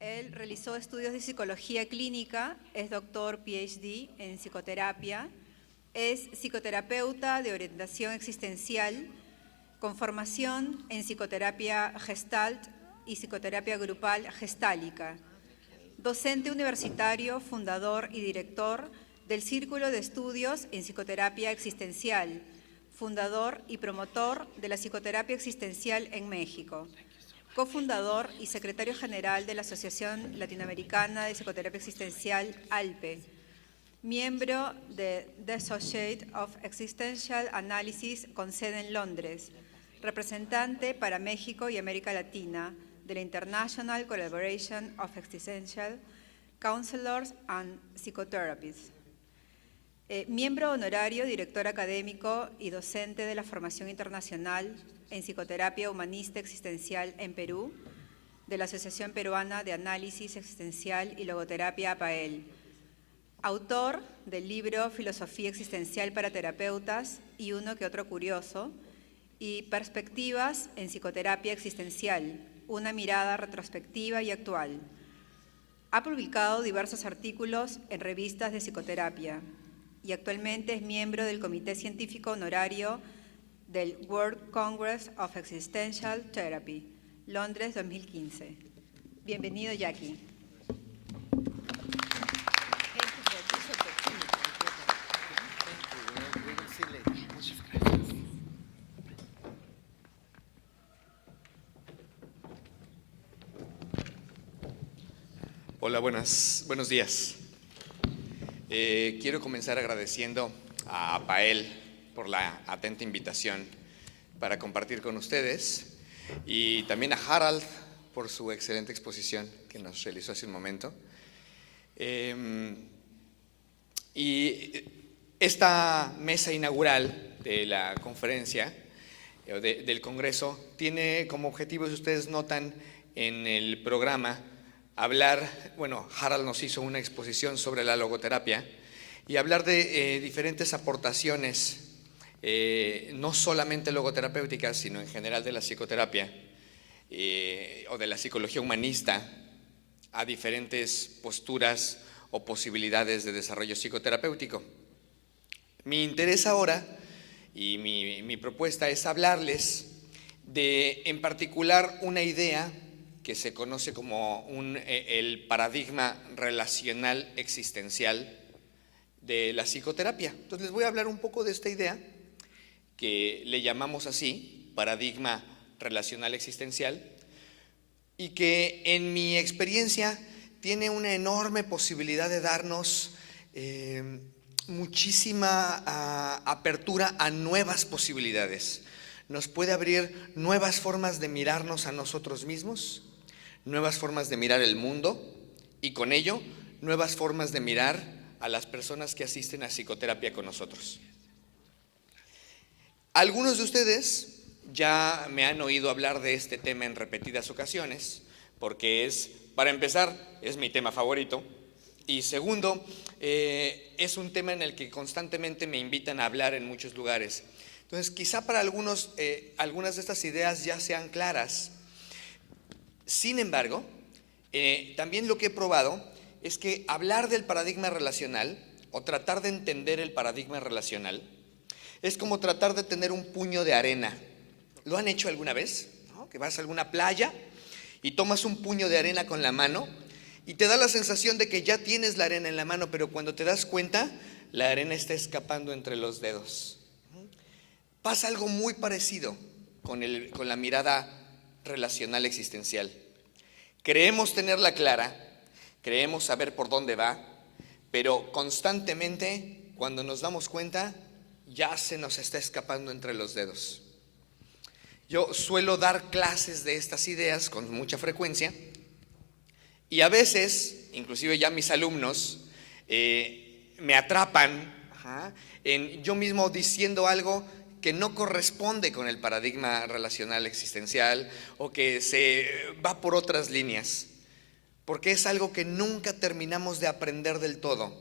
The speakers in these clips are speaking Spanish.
Él realizó estudios de psicología clínica, es doctor PhD en psicoterapia, es psicoterapeuta de orientación existencial, con formación en psicoterapia gestalt y psicoterapia grupal gestálica. Docente universitario, fundador y director del Círculo de Estudios en Psicoterapia Existencial, fundador y promotor de la psicoterapia existencial en México, cofundador y secretario general de la Asociación Latinoamericana de Psicoterapia Existencial, ALPE, miembro de The Associate of Existential Analysis con sede en Londres, representante para México y América Latina de la International Collaboration of Existential Counselors and Psychotherapists. Miembro honorario, director académico y docente de la Formación Internacional en Psicoterapia Humanista Existencial en Perú, de la Asociación Peruana de Análisis Existencial y Logoterapia APAEL. Autor del libro Filosofía Existencial para Terapeutas y uno que otro curioso, y Perspectivas en Psicoterapia Existencial, una mirada retrospectiva y actual. Ha publicado diversos artículos en revistas de psicoterapia y actualmente es miembro del Comité Científico Honorario del World Congress of Existential Therapy, Londres 2015. Bienvenido, Jackie. Hola, buenos días. Quiero comenzar agradeciendo a APAEL por la atenta invitación para compartir con ustedes y también a Harald por su excelente exposición que nos realizó hace un momento. Y esta mesa inaugural de la conferencia del Congreso tiene como objetivo, si ustedes notan en el programa, Harald nos hizo una exposición sobre la logoterapia y hablar de diferentes aportaciones, no solamente logoterapéuticas, sino en general de la psicoterapia o de la psicología humanista a diferentes posturas o posibilidades de desarrollo psicoterapéutico. Mi interés ahora y mi propuesta es hablarles de, en particular, una idea que se conoce como el paradigma relacional existencial de la psicoterapia. Entonces les voy a hablar un poco de esta idea que le llamamos así, paradigma relacional existencial, y que en mi experiencia tiene una enorme posibilidad de darnos muchísima apertura a nuevas posibilidades. Nos puede abrir nuevas formas de mirarnos a nosotros mismos, nuevas formas de mirar el mundo y con ello nuevas formas de mirar a las personas que asisten a psicoterapia con nosotros. Algunos de ustedes ya me han oído hablar de este tema en repetidas ocasiones porque para empezar, es mi tema favorito y segundo, es un tema en el que constantemente me invitan a hablar en muchos lugares. Entonces, quizá para algunos, algunas de estas ideas ya sean claras. Sin embargo, también lo que he probado es que hablar del paradigma relacional o tratar de entender el paradigma relacional es como tratar de tener un puño de arena. ¿Lo han hecho alguna vez? ¿No? Que vas a alguna playa y tomas un puño de arena con la mano y te da la sensación de que ya tienes la arena en la mano, pero cuando te das cuenta, la arena está escapando entre los dedos. Pasa algo muy parecido con la mirada relacional existencial. Creemos tenerla clara, creemos saber por dónde va, pero constantemente, cuando nos damos cuenta, ya se nos está escapando entre los dedos. Yo suelo dar clases de estas ideas con mucha frecuencia y a veces, inclusive ya mis alumnos, me atrapan en yo mismo diciendo algo que no corresponde con el paradigma relacional existencial o que se va por otras líneas, porque es algo que nunca terminamos de aprender del todo,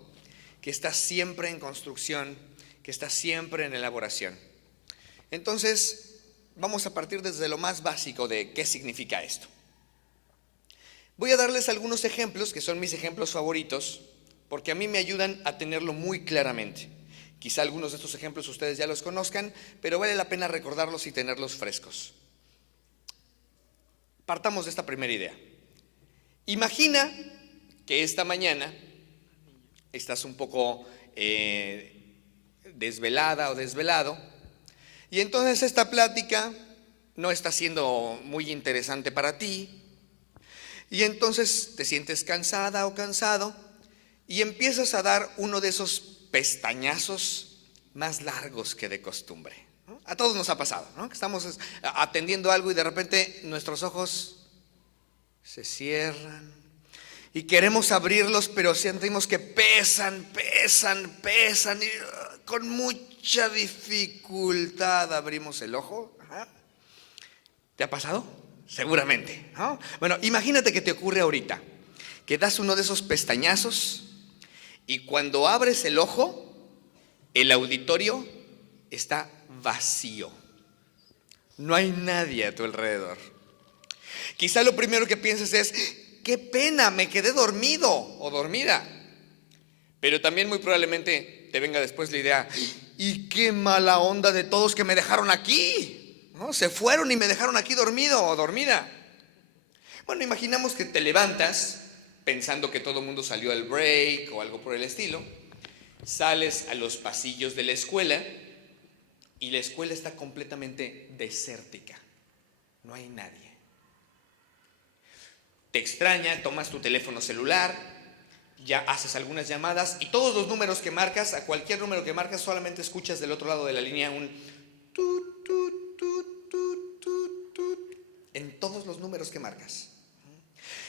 que está siempre en construcción, que está siempre en elaboración. Entonces, vamos a partir desde lo más básico de qué significa esto. Voy a darles algunos ejemplos, que son mis ejemplos favoritos, porque a mí me ayudan a tenerlo muy claramente. Quizá algunos de estos ejemplos ustedes ya los conozcan, pero vale la pena recordarlos y tenerlos frescos. Partamos de esta primera idea. Imagina que esta mañana estás un poco desvelada o desvelado, y entonces esta plática no está siendo muy interesante para ti, y entonces te sientes cansada o cansado y empiezas a dar uno de esos pestañazos más largos que de costumbre, ¿no? A todos nos ha pasado, ¿no? Que estamos atendiendo algo y de repente nuestros ojos se cierran y queremos abrirlos, pero sentimos que pesan y con mucha dificultad abrimos el ojo. ¿Te ha pasado? Seguramente, ¿no? Bueno, imagínate que te ocurre ahorita, que das uno de esos pestañazos y cuando abres el ojo, el auditorio está vacío. No hay nadie a tu alrededor. Quizá lo primero que pienses es, qué pena, me quedé dormido o dormida. Pero también muy probablemente te venga después la idea, y qué mala onda de todos que me dejaron aquí, ¿no? Se fueron y me dejaron aquí dormido o dormida. Bueno, imaginamos que te levantas pensando que todo el mundo salió al break o algo por el estilo. Sales a los pasillos de la escuela y la escuela está completamente desértica. No hay nadie. Te extraña, tomas tu teléfono celular, ya haces algunas llamadas y todos los números que marcas, a cualquier número que marcas, solamente escuchas del otro lado de la línea un tut, tut, tut, tut, tut, tut, en todos los números que marcas.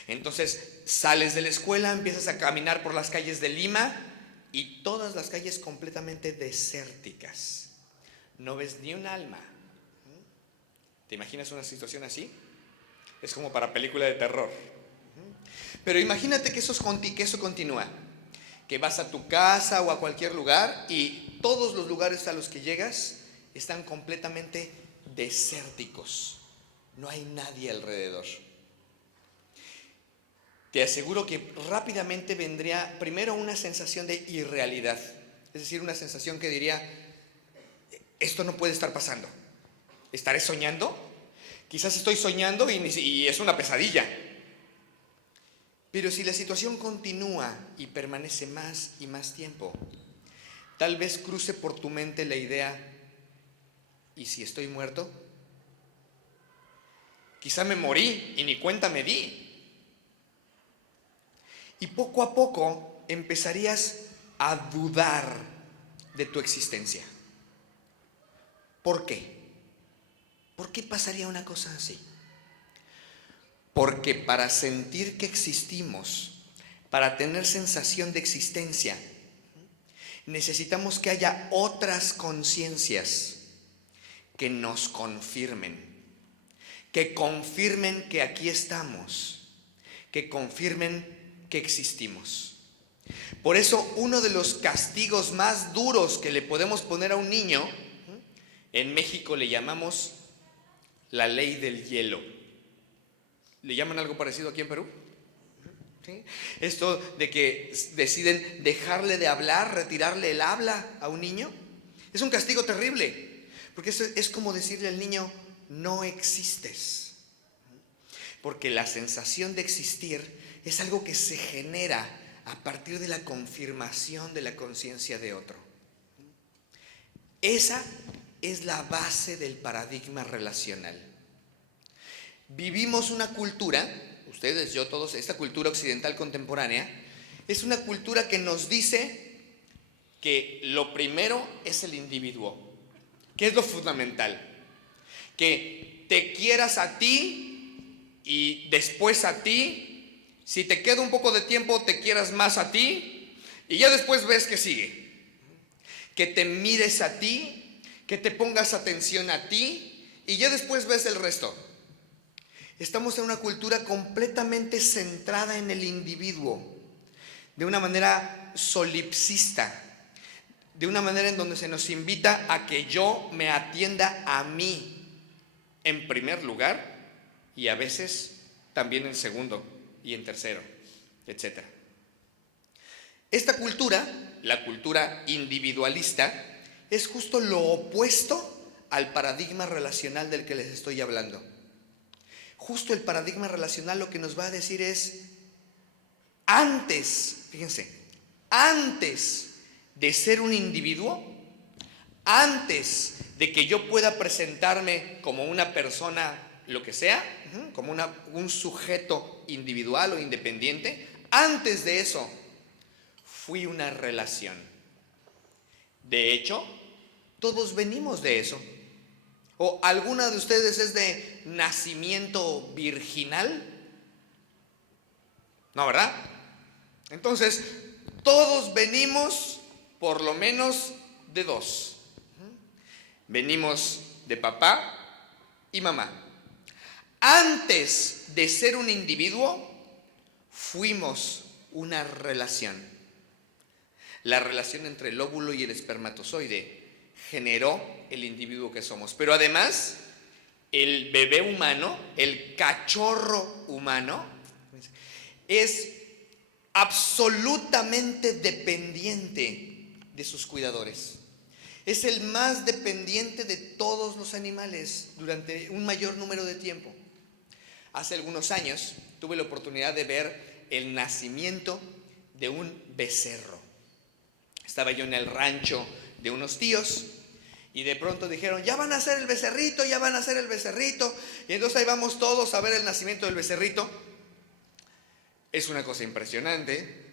Entonces sales de la escuela, empiezas a caminar por las calles de Lima y todas las calles completamente desérticas. No ves ni un alma. ¿Te imaginas una situación así? Es como para película de terror. Pero imagínate que eso continúa, que vas a tu casa o a cualquier lugar y todos los lugares a los que llegas están completamente desérticos. No hay nadie alrededor. Te aseguro que rápidamente vendría primero una sensación de irrealidad, es decir, una sensación que diría, esto no puede estar pasando. ¿Estaré soñando? Quizás estoy soñando y es una pesadilla. Pero si la situación continúa y permanece más y más tiempo, tal vez cruce por tu mente la idea, ¿y si estoy muerto? Quizá me morí y ni cuenta me di. Y poco a poco empezarías a dudar de tu existencia. ¿Por qué? ¿Por qué pasaría una cosa así? Porque para sentir que existimos, para tener sensación de existencia, necesitamos que haya otras conciencias que nos confirmen, que confirmen que aquí estamos, que confirmen que existimos. Por eso uno de los castigos más duros que le podemos poner a un niño, en México le llamamos la ley del hielo. ¿Le llaman algo parecido aquí en Perú? ¿Sí? Esto de que deciden dejarle de hablar, retirarle el habla a un niño, es un castigo terrible, porque es como decirle al niño, no existes. Porque la sensación de existir es algo que se genera a partir de la confirmación de la conciencia de otro. Esa es la base del paradigma relacional. Vivimos una cultura, ustedes, yo, todos, esta cultura occidental contemporánea, es una cultura que nos dice que lo primero es el individuo, que es lo fundamental, que te quieras a ti y después a ti, si te queda un poco de tiempo te quieras más a ti y ya después ves que sigue, que te mires a ti, que te pongas atención a ti y ya después ves el resto. Estamos en una cultura completamente centrada en el individuo, de una manera solipsista, de una manera en donde se nos invita a que yo me atienda a mí en primer lugar y a veces también en segundo. y en tercero, etc. Esta cultura, la cultura individualista, es justo lo opuesto al paradigma relacional del que les estoy hablando. Justo el paradigma relacional lo que nos va a decir es, antes, fíjense, antes de ser un individuo, antes de que yo pueda presentarme como una persona, lo que sea, como un sujeto individual o independiente, antes de eso, fui una relación. De hecho, todos venimos de eso. ¿O alguna de ustedes es de nacimiento virginal? No, ¿verdad? Entonces, todos venimos por lo menos de dos. Venimos de papá y mamá. Antes de ser un individuo, fuimos una relación. La relación entre el óvulo y el espermatozoide generó el individuo que somos. Pero además, el bebé humano, el cachorro humano, es absolutamente dependiente de sus cuidadores. Es el más dependiente de todos los animales durante un mayor número de tiempo. Hace algunos años tuve la oportunidad de ver el nacimiento de un becerro. Estaba yo en el rancho de unos tíos y de pronto dijeron, ya van a hacer el becerrito, ya van a hacer el becerrito. Y entonces ahí vamos todos a ver el nacimiento del becerrito. Es una cosa impresionante.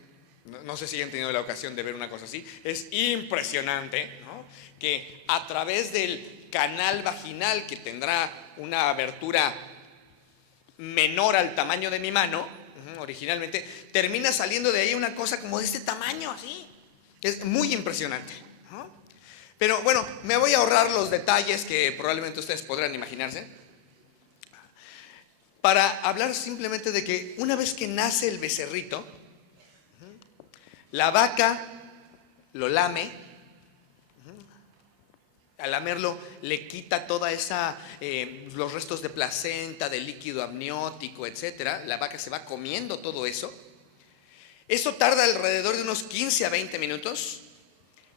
No sé si han tenido la ocasión de ver una cosa así. Es impresionante, ¿no? Que a través del canal vaginal, que tendrá una abertura menor al tamaño de mi mano, originalmente, termina saliendo de ahí una cosa como de este tamaño, así. Es muy impresionante, ¿no? Pero bueno, me voy a ahorrar los detalles que probablemente ustedes podrán imaginarse, para hablar simplemente de que una vez que nace el becerrito, la vaca lo lame. Al lamerlo le quita toda esa, los restos de placenta, de líquido amniótico, etc. La vaca se va comiendo todo eso. Eso tarda alrededor de unos 15 a 20 minutos.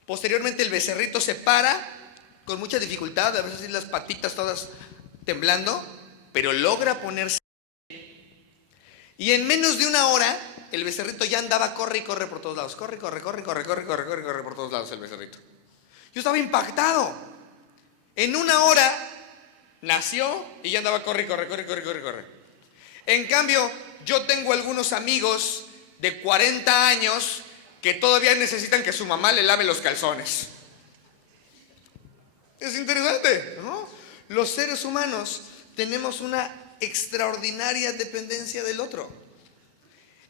Posteriormente el becerrito se para con mucha dificultad, a veces las patitas todas temblando, pero logra ponerse. Y en menos de una hora, el becerrito ya andaba, corre y corre por todos lados. Corre por todos lados el becerrito. Yo estaba impactado. En una hora nació y ya andaba, corre. En cambio, yo tengo algunos amigos de 40 años que todavía necesitan que su mamá le lave los calzones. Es interesante, ¿no? Los seres humanos tenemos una extraordinaria dependencia del otro.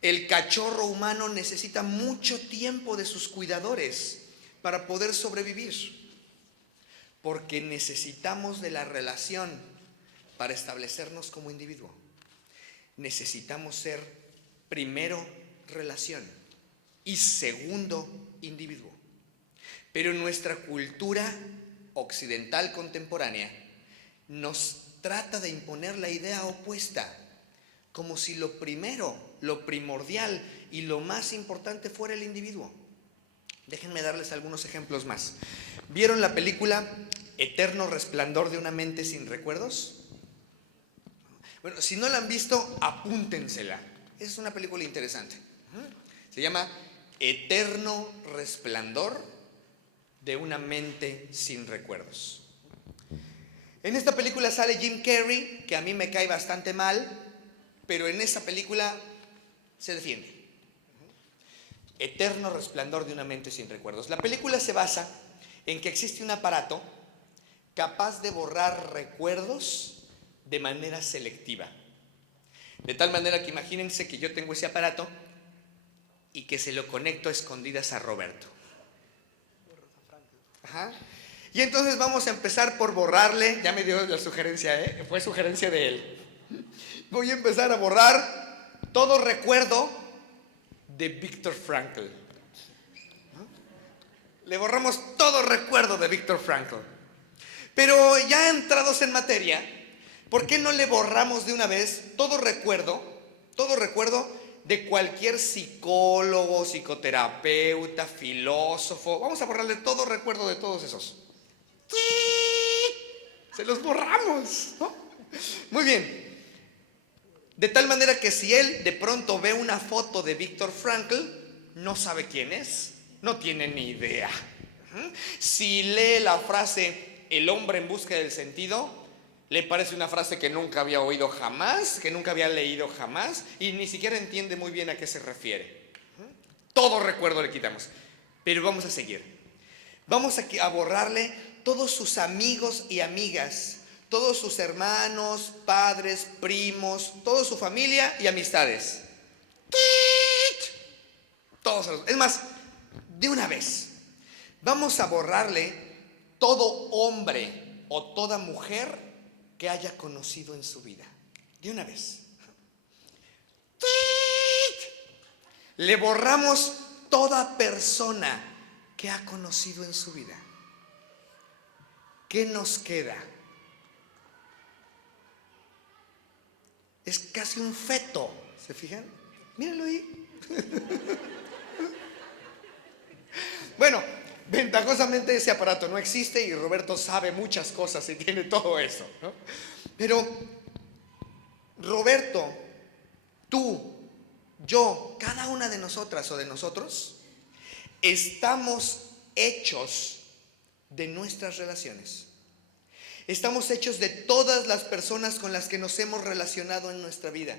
El cachorro humano necesita mucho tiempo de sus cuidadores para poder sobrevivir, porque necesitamos de la relación para establecernos como individuo. Necesitamos ser primero relación y segundo individuo. Pero nuestra cultura occidental contemporánea nos trata de imponer la idea opuesta, como si lo primero, lo primordial y lo más importante fuera el individuo. Déjenme darles algunos ejemplos más. ¿Vieron la película Eterno Resplandor de una mente sin recuerdos? Bueno, si no la han visto, apúntensela. Es una película interesante. Se llama Eterno Resplandor de una mente sin recuerdos. En esta película sale Jim Carrey, que a mí me cae bastante mal, pero en esa película se defiende. Eterno Resplandor de una mente sin recuerdos. La película se basa en que existe un aparato capaz de borrar recuerdos de manera selectiva. De tal manera que imagínense que yo tengo ese aparato y que se lo conecto a escondidas a Roberto. Ajá. Y entonces vamos a empezar por borrarle, ya me dio la sugerencia, fue sugerencia de él. Voy a empezar a borrar todo recuerdo de Viktor Frankl. ¿No? Le borramos todo recuerdo de Viktor Frankl. Pero ya entrados en materia, ¿por qué no le borramos de una vez todo recuerdo Todo recuerdo de cualquier psicólogo, psicoterapeuta, filósofo. Vamos a borrarle todo recuerdo de todos esos. Se los borramos, ¿no? Muy bien. De tal manera que si él de pronto ve una foto de Viktor Frankl, no sabe quién es, no tiene ni idea. Si lee la frase "el hombre en busca del sentido", le parece una frase que nunca había oído jamás, que nunca había leído jamás, y ni siquiera entiende muy bien a qué se refiere. Todo recuerdo le quitamos. Pero vamos a seguir. Vamos a borrarle todos sus amigos y amigas, todos sus hermanos, padres, primos, toda su familia y amistades. Todos. Es más, de una vez, vamos a borrarle todo hombre o toda mujer que haya conocido en su vida. De una vez. Le borramos toda persona que ha conocido en su vida. ¿Qué nos queda? Es casi un feto, ¿se fijan? Mírenlo ahí. Bueno, ventajosamente ese aparato no existe y Roberto sabe muchas cosas y tiene todo eso, ¿no? Pero Roberto, tú, yo, cada una de nosotras o de nosotros, estamos hechos de nuestras relaciones. Estamos hechos de todas las personas con las que nos hemos relacionado en nuestra vida.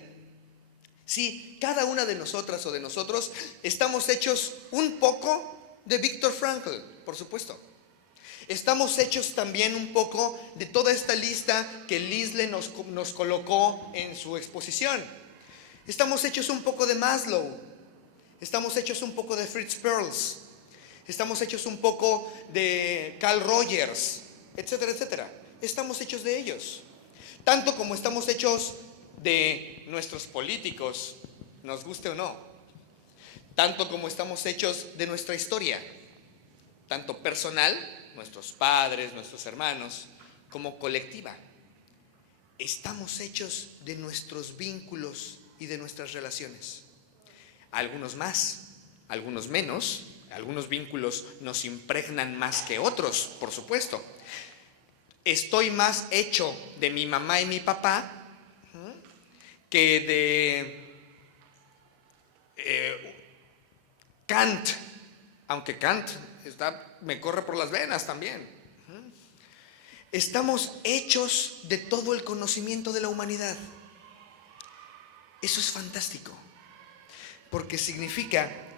Sí, cada una de nosotras o de nosotros estamos hechos un poco de Viktor Frankl, por supuesto. Estamos hechos también un poco de toda esta lista que Lisle nos colocó en su exposición. Estamos hechos un poco de Maslow. Estamos hechos un poco de Fritz Perls. Estamos hechos un poco de Carl Rogers, etcétera, etcétera. Estamos hechos de ellos. Tanto como estamos hechos de nuestros políticos, nos guste o no. Tanto como estamos hechos de nuestra historia, tanto personal, nuestros padres, nuestros hermanos, como colectiva. Estamos hechos de nuestros vínculos y de nuestras relaciones. Algunos más, algunos menos. Algunos vínculos nos impregnan más que otros, por supuesto. Estoy más hecho de mi mamá y mi papá que de Kant, aunque Kant me corre por las venas también. Estamos hechos de todo el conocimiento de la humanidad. Eso es fantástico, porque significa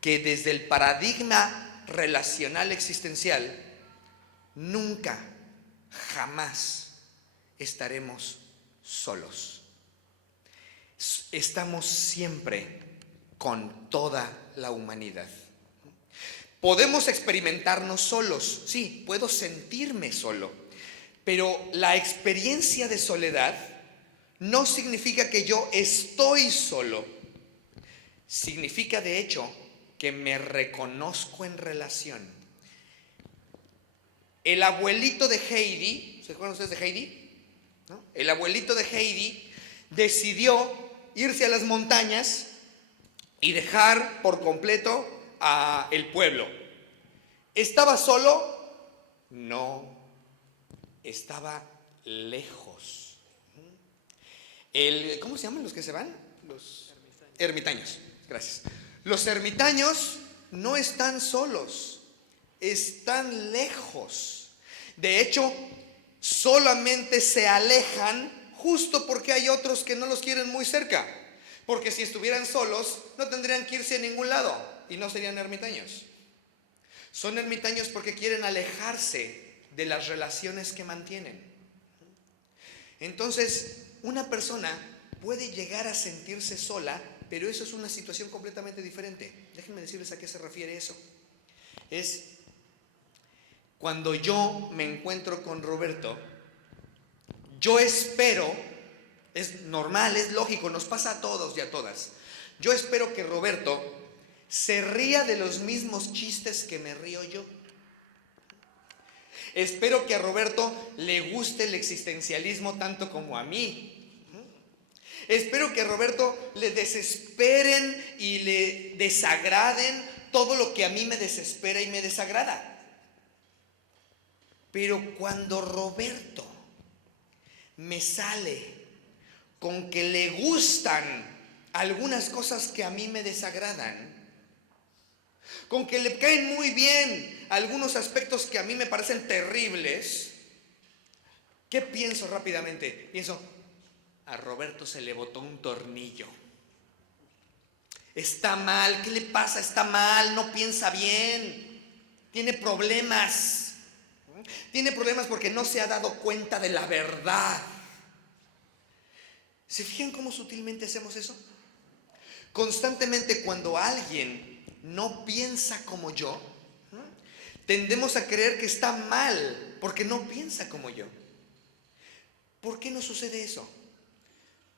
que desde el paradigma relacional existencial, nunca, jamás estaremos solos. Estamos siempre con toda la humanidad. Podemos experimentarnos solos, sí, puedo sentirme solo, pero la experiencia de soledad no significa que yo estoy solo. Significa, de hecho, que me reconozco en relación. El abuelito de Heidi, ¿se acuerdan ustedes de Heidi? ¿No? El abuelito de Heidi decidió irse a las montañas y dejar por completo a el pueblo. ¿Estaba solo? No, estaba lejos. ¿Cómo se llaman los que se van? Los ermitaños. Gracias. Los ermitaños no están solos, están lejos. De hecho, solamente se alejan justo porque hay otros que no los quieren muy cerca. Porque si estuvieran solos, no tendrían que irse a ningún lado y no serían ermitaños. Son ermitaños porque quieren alejarse de las relaciones que mantienen. Entonces, una persona puede llegar a sentirse sola, pero eso es una situación completamente diferente. Déjenme decirles a qué se refiere eso. Es cuando yo me encuentro con Roberto, yo espero, es normal, es lógico, nos pasa a todos y a todas. Yo espero que Roberto se ría de los mismos chistes que me río yo. Espero que a Roberto le guste el existencialismo tanto como a mí. Espero que a Roberto le desesperen y le desagraden todo lo que a mí me desespera y me desagrada. Pero cuando Roberto me sale con que le gustan algunas cosas que a mí me desagradan, con que le caen muy bien algunos aspectos que a mí me parecen terribles, ¿qué pienso rápidamente? Pienso, a Roberto se le botó un tornillo. Está mal, ¿qué le pasa? Está mal, no piensa bien, tiene problemas. Tiene problemas porque no se ha dado cuenta de la verdad. ¿Se fijan cómo sutilmente hacemos eso? Constantemente cuando alguien no piensa como yo, tendemos a creer que está mal porque no piensa como yo. ¿Por qué nos sucede eso?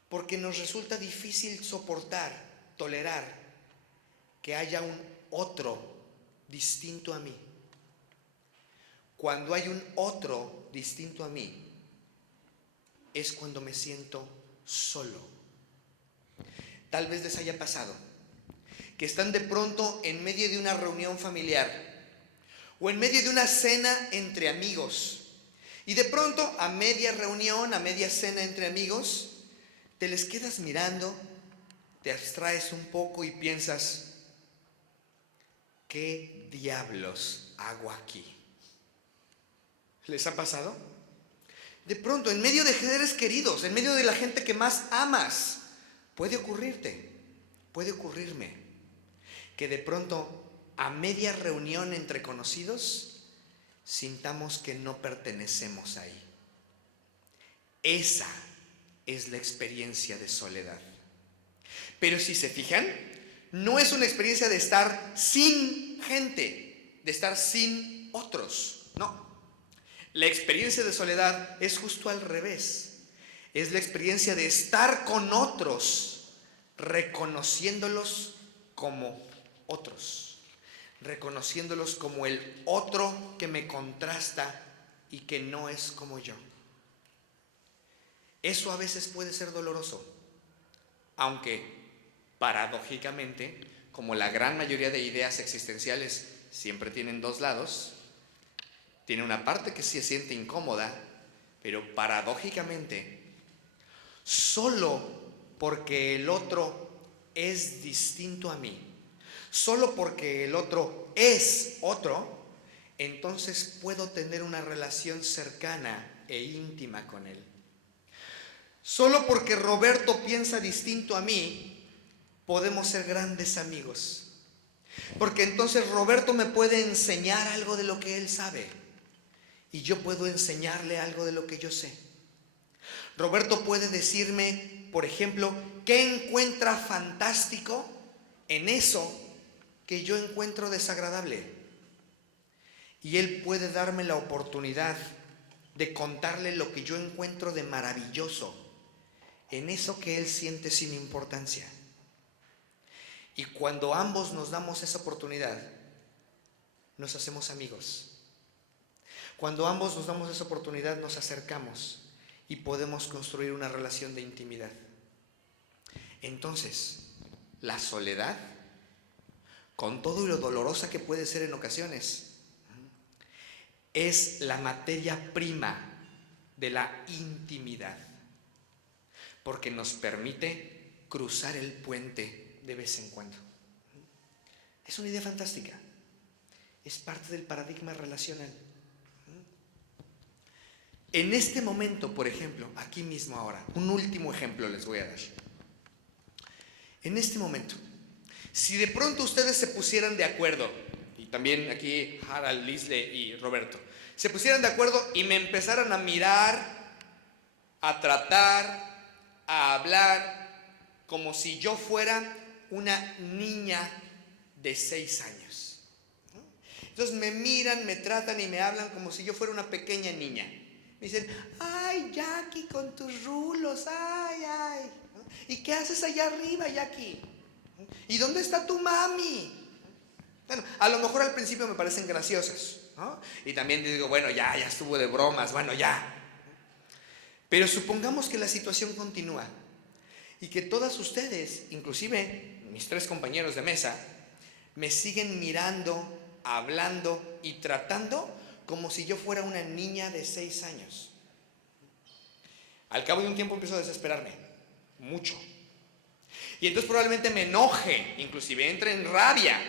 Porque nos resulta difícil soportar, tolerar que haya un otro distinto a mí. Cuando hay un otro distinto a mí, es cuando me siento solo. Tal vez les haya pasado que están de pronto en medio de una reunión familiar o en medio de una cena entre amigos y de pronto a media reunión, a media cena entre amigos, te les quedas mirando, te abstraes un poco y piensas, ¿qué diablos hago aquí? ¿Les ha pasado? De pronto, en medio de seres queridos, en medio de la gente que más amas, puede ocurrirte, puede ocurrirme, que de pronto a media reunión entre conocidos, sintamos que no pertenecemos ahí. Esa es la experiencia de soledad. Pero si se fijan, no es una experiencia de estar sin gente, de estar sin otros, no. La experiencia de soledad es justo al revés. Es la experiencia de estar con otros, reconociéndolos como otros, reconociéndolos como el otro que me contrasta y que no es como yo. Eso a veces puede ser doloroso, aunque paradójicamente, como la gran mayoría de ideas existenciales siempre tienen dos lados, tiene una parte que se siente incómoda, pero paradójicamente, solo porque el otro es distinto a mí, solo porque el otro es otro, entonces puedo tener una relación cercana e íntima con él. Solo porque Roberto piensa distinto a mí, podemos ser grandes amigos. Porque entonces Roberto me puede enseñar algo de lo que él sabe. Y yo puedo enseñarle algo de lo que yo sé. Roberto puede decirme, por ejemplo, qué encuentra fantástico en eso que yo encuentro desagradable. Y él puede darme la oportunidad de contarle lo que yo encuentro de maravilloso en eso que él siente sin importancia. Y cuando ambos nos damos esa oportunidad, nos hacemos amigos. Cuando ambos nos damos esa oportunidad, nos acercamos y podemos construir una relación de intimidad. Entonces, la soledad, con todo lo dolorosa que puede ser en ocasiones, es la materia prima de la intimidad, porque nos permite cruzar el puente de vez en cuando. Es una idea fantástica, es parte del paradigma relacional. En este momento, por ejemplo, aquí mismo ahora, un último ejemplo les voy a dar. En este momento, si de pronto ustedes se pusieran de acuerdo, y también aquí Harald, Lisle y Roberto, se pusieran de acuerdo y me empezaran a mirar, a tratar, a hablar, como si yo fuera una niña de 6 años. Entonces me miran, me tratan y me hablan como si yo fuera una pequeña niña. Me dicen, ay, Jackie, con tus rulos, ay, ay. ¿Y qué haces allá arriba, Jackie? ¿Y dónde está tu mami? Bueno, a lo mejor al principio me parecen graciosas, ¿no? Y también digo, bueno, ya estuvo de bromas, bueno, ya. Pero supongamos que la situación continúa. Y que todas ustedes, inclusive mis 3 compañeros de mesa, me siguen mirando, hablando y tratando como si yo fuera una niña de 6 años. Al cabo de un tiempo empiezo a desesperarme, mucho. Y entonces probablemente me enoje, inclusive entre en rabia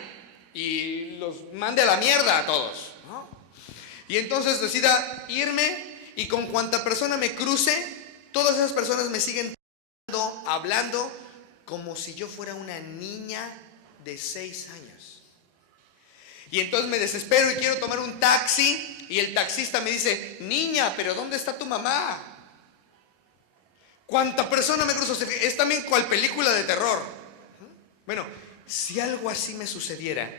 y los mande a la mierda a todos, ¿no? Y entonces decida irme y con cuanta persona me cruce, todas esas personas me siguen hablando como si yo fuera una niña de 6 años. Y entonces me desespero y quiero tomar un taxi y el taxista me dice: niña, pero ¿dónde está tu mamá? ¿Cuánta persona me cruzo? Es también cual película de terror. Bueno, si algo así me sucediera,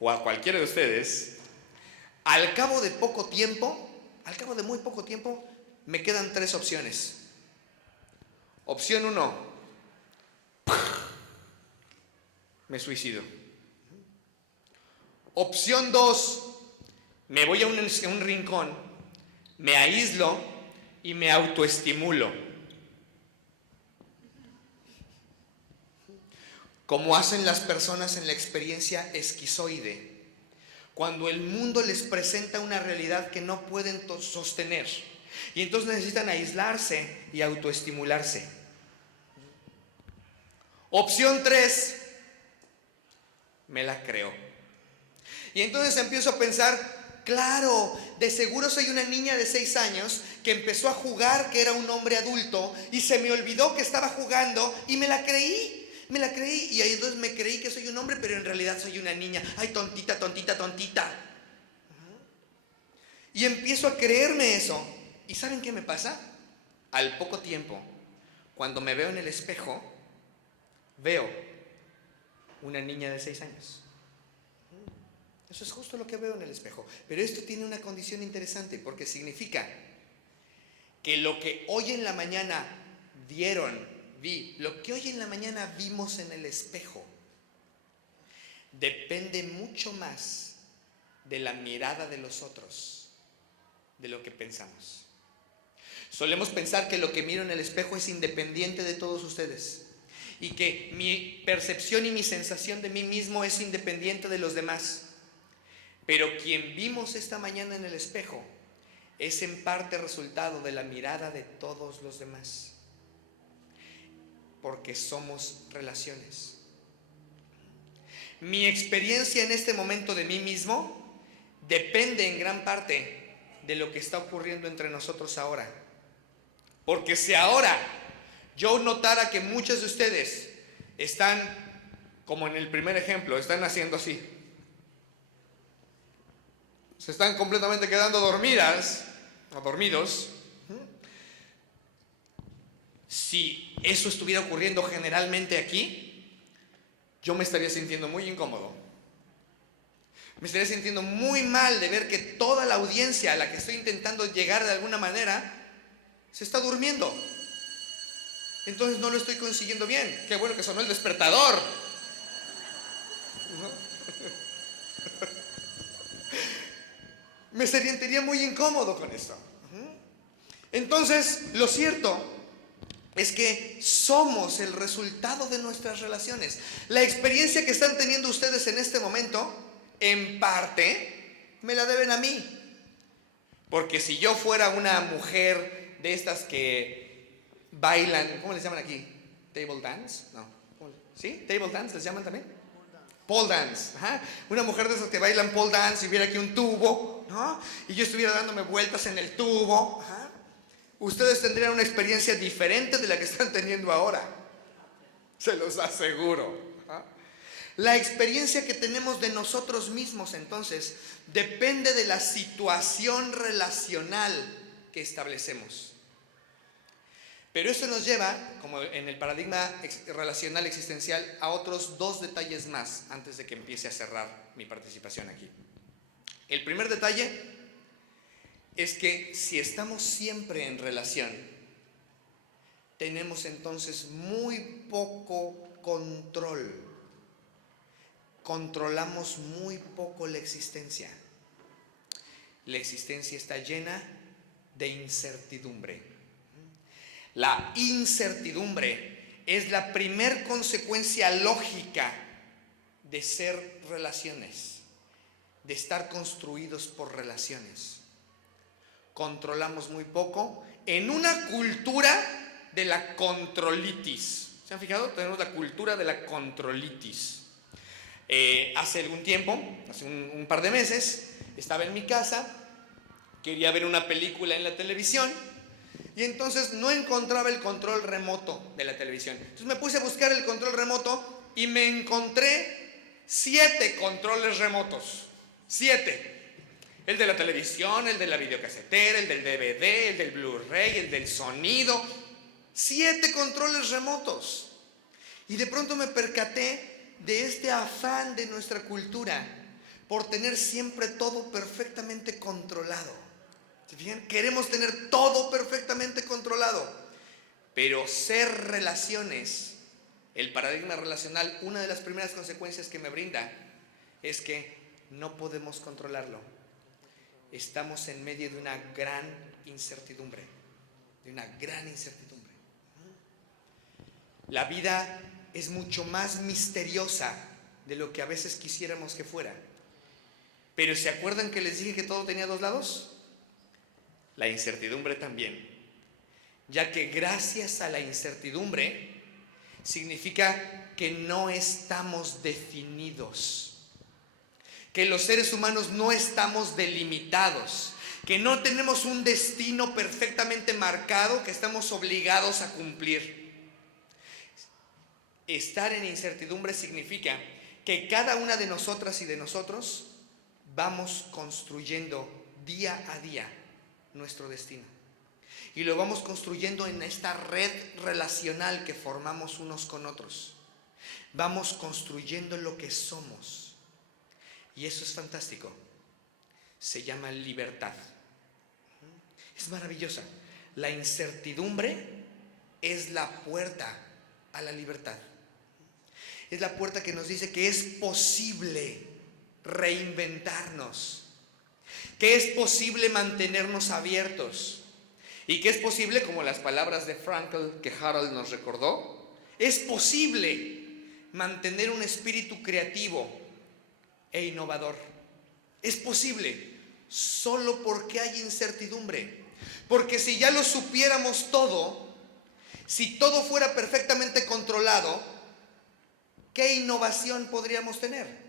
o a cualquiera de ustedes, al cabo de poco tiempo, al cabo de muy poco tiempo, me quedan 3 opciones. Opción 1, me suicido. Opción 2, me voy a un rincón, me aíslo y me autoestimulo. Como hacen las personas en la experiencia esquizoide, cuando el mundo les presenta una realidad que no pueden sostener. Y entonces necesitan aislarse y autoestimularse. Opción 3, me la creo. Y entonces empiezo a pensar, claro, de seguro soy una niña de 6 años que empezó a jugar que era un hombre adulto y se me olvidó que estaba jugando y me la creí. Y ahí entonces me creí que soy un hombre, pero en realidad soy una niña. Ay, tontita, tontita, tontita. Y empiezo a creerme eso. ¿Y saben qué me pasa? Al poco tiempo, cuando me veo en el espejo, veo una niña de 6 años. Eso es justo lo que veo en el espejo. Pero esto tiene una condición interesante, porque significa que lo que hoy en la mañana lo que hoy en la mañana vimos en el espejo, depende mucho más de la mirada de los otros, de lo que pensamos. Solemos pensar que lo que miro en el espejo es independiente de todos ustedes y que mi percepción y mi sensación de mí mismo es independiente de los demás. Pero quien vimos esta mañana en el espejo es en parte resultado de la mirada de todos los demás. Porque somos relaciones. Mi experiencia en este momento de mí mismo depende en gran parte de lo que está ocurriendo entre nosotros ahora. Porque si ahora yo notara que muchos de ustedes están, como en el primer ejemplo, están haciendo así, se están completamente quedando dormidas o dormidos, si eso estuviera ocurriendo generalmente aquí, yo me estaría sintiendo muy incómodo. Me estaría sintiendo muy mal de ver que toda la audiencia a la que estoy intentando llegar de alguna manera se está durmiendo. Entonces no lo estoy consiguiendo bien. Qué bueno que sonó el despertador. Me sentiría muy incómodo con esto. Entonces, lo cierto es que somos el resultado de nuestras relaciones. La experiencia que están teniendo ustedes en este momento, en parte, me la deben a mí. Porque si yo fuera una mujer de estas que bailan, ¿cómo les llaman aquí? ¿Table dance? No. ¿Sí? ¿Table dance les llaman también? Pole dance. Ajá. Una mujer de esas que bailan pole dance y hubiera aquí un tubo, ¿no? Y yo estuviera dándome vueltas en el tubo. Ajá. Ustedes tendrían una experiencia diferente de la que están teniendo ahora. Se los aseguro. La experiencia que tenemos de nosotros mismos, entonces, depende de la situación relacional que establecemos. Pero esto nos lleva, como en el paradigma relacional existencial, a otros 2 detalles más antes de que empiece a cerrar mi participación aquí. El primer detalle es que si estamos siempre en relación, tenemos entonces muy poco control. Controlamos muy poco la existencia. La existencia está llena de incertidumbre. La incertidumbre es la primer consecuencia lógica de ser relaciones, de estar construidos por relaciones. Controlamos muy poco en una cultura de la controlitis. ¿Se han fijado? Tenemos la cultura de la controlitis. Hace algún tiempo, hace un par de meses, estaba en mi casa, quería ver una película en la televisión y entonces no encontraba el control remoto de la televisión. Entonces me puse a buscar el control remoto y me encontré 7 controles remotos. 7. El de la televisión, el de la videocasetera, el del DVD, el del Blu-ray, el del sonido. 7 controles remotos. Y de pronto me percaté de este afán de nuestra cultura por tener siempre todo perfectamente controlado. ¿Se fijan? Queremos tener todo perfectamente controlado. Pero ser relaciones, el paradigma relacional, una de las primeras consecuencias que me brinda es que no podemos controlarlo. Estamos en medio de una gran incertidumbre. La vida es mucho más misteriosa de lo que a veces quisiéramos que fuera. Pero ¿se acuerdan que les dije que todo tenía 2 lados? La incertidumbre también. Ya que gracias a la incertidumbre significa que no estamos definidos, que los seres humanos no estamos delimitados, que no tenemos un destino perfectamente marcado que estamos obligados a cumplir. Estar en incertidumbre significa que cada una de nosotras y de nosotros vamos construyendo día a día nuestro destino. Y lo vamos construyendo en esta red relacional que formamos unos con otros. Vamos construyendo lo que somos. Y eso es fantástico. Se llama libertad. Es maravillosa. La incertidumbre es la puerta a la libertad. Es la puerta que nos dice que es posible reinventarnos, que es posible mantenernos abiertos y que es posible, como las palabras de Frankl que Harold nos recordó, es posible mantener un espíritu creativo e innovador. Es posible solo porque hay incertidumbre. Porque si ya lo supiéramos todo, si todo fuera perfectamente controlado, ¿qué innovación podríamos tener?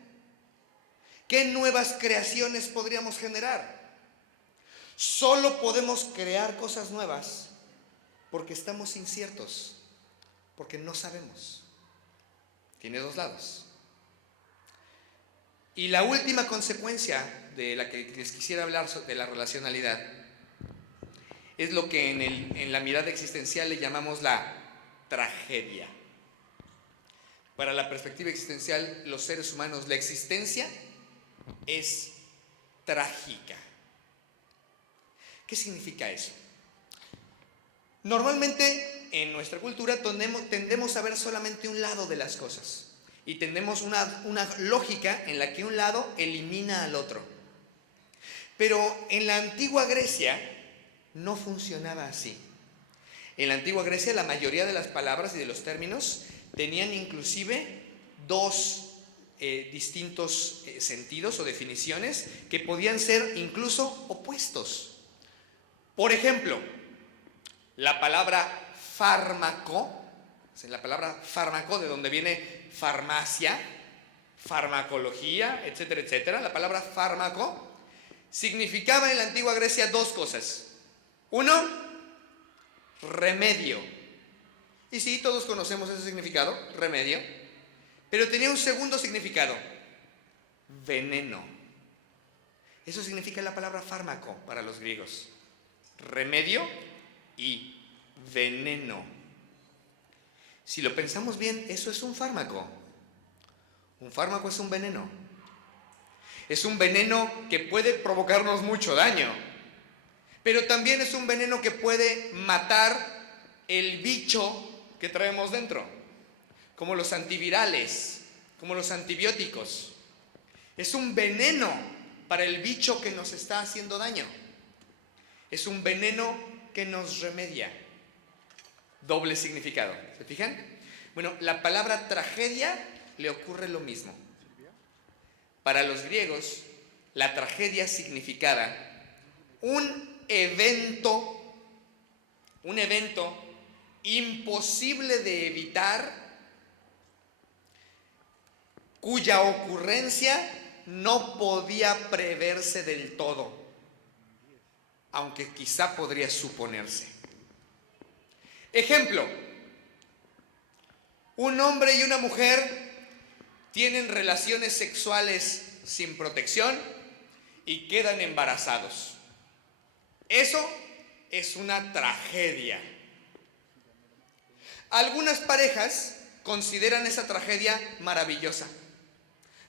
¿Qué nuevas creaciones podríamos generar? Solo podemos crear cosas nuevas porque estamos inciertos, porque no sabemos. Tiene 2 lados. Y la última consecuencia de la que les quisiera hablar de la relacionalidad es lo que en la mirada existencial le llamamos la tragedia. Para la perspectiva existencial, los seres humanos, la existencia es trágica. ¿Qué significa eso? Normalmente en nuestra cultura tendemos a ver solamente un lado de las cosas y tenemos una lógica en la que un lado elimina al otro. Pero en la antigua Grecia no funcionaba así. En la antigua Grecia la mayoría de las palabras y de los términos tenían inclusive 2 distintos sentidos o definiciones que podían ser incluso opuestos. Por ejemplo, la palabra fármaco, de donde viene farmacia, farmacología, etcétera, etcétera, la palabra fármaco significaba en la antigua Grecia 2 cosas. 1, remedio. Y sí, todos conocemos ese significado, remedio. Pero tenía un segundo significado, veneno. Eso significa la palabra fármaco para los griegos. Remedio y veneno. Si lo pensamos bien, eso es un fármaco. Un fármaco es un veneno. Es un veneno que puede provocarnos mucho daño, pero también es un veneno que puede matar el bicho que traemos dentro, como los antivirales, como los antibióticos. Es un veneno para el bicho que nos está haciendo daño. Es un veneno que nos remedia. Doble significado. ¿Se fijan? Bueno, la palabra tragedia le ocurre lo mismo. Para los griegos, la tragedia significaba un evento imposible de evitar, cuya ocurrencia no podía preverse del todo, aunque quizá podría suponerse. Ejemplo: un hombre y una mujer tienen relaciones sexuales sin protección y quedan embarazados. Eso es una tragedia. Algunas parejas consideran esa tragedia maravillosa.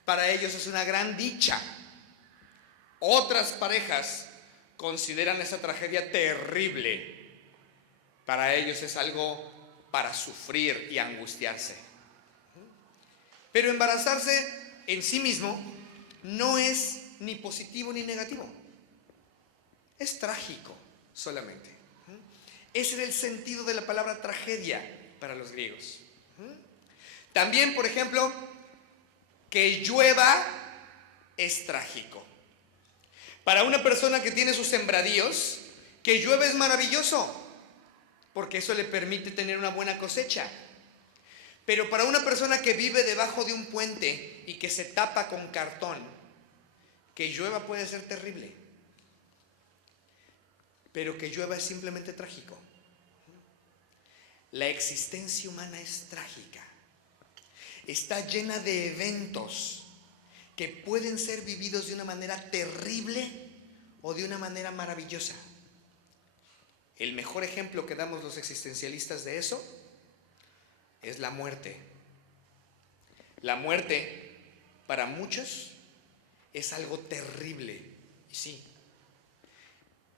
Para ellos es una gran dicha. Otras parejas consideran esa tragedia terrible. Para ellos es algo para sufrir y angustiarse. Pero embarazarse en sí mismo no es ni positivo ni negativo. Es trágico solamente. Ese era el sentido de la palabra tragedia para los griegos. También, por ejemplo, que llueva es trágico. Para una persona que tiene sus sembradíos, que llueva es maravilloso, porque eso le permite tener una buena cosecha. Pero para una persona que vive debajo de un puente y que se tapa con cartón, que llueva puede ser terrible. Pero que llueva es simplemente trágico. La existencia humana es trágica. Está llena de eventos que pueden ser vividos de una manera terrible o de una manera maravillosa. El mejor ejemplo que damos los existencialistas de eso es la muerte. La muerte, para muchos, es algo terrible, y sí.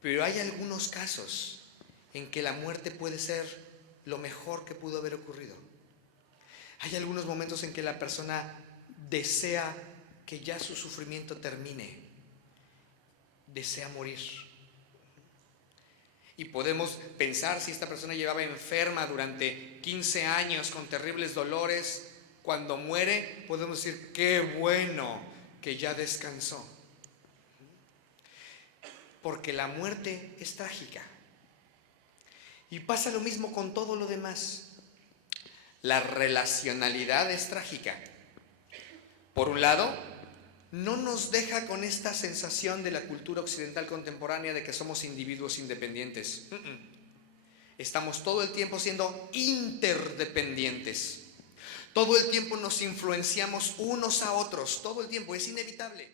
Pero hay algunos casos en que la muerte puede ser lo mejor que pudo haber ocurrido. Hay algunos momentos en que la persona desea que ya su sufrimiento termine, desea morir. Y podemos pensar, si esta persona llevaba enferma durante 15 años con terribles dolores, cuando muere podemos decir: qué bueno que ya descansó. Porque la muerte es trágica. Y pasa lo mismo con todo lo demás. La relacionalidad es trágica. Por un lado, no nos deja con esta sensación de la cultura occidental contemporánea de que somos individuos independientes. Estamos todo el tiempo siendo interdependientes. Todo el tiempo nos influenciamos unos a otros. Todo el tiempo, es inevitable.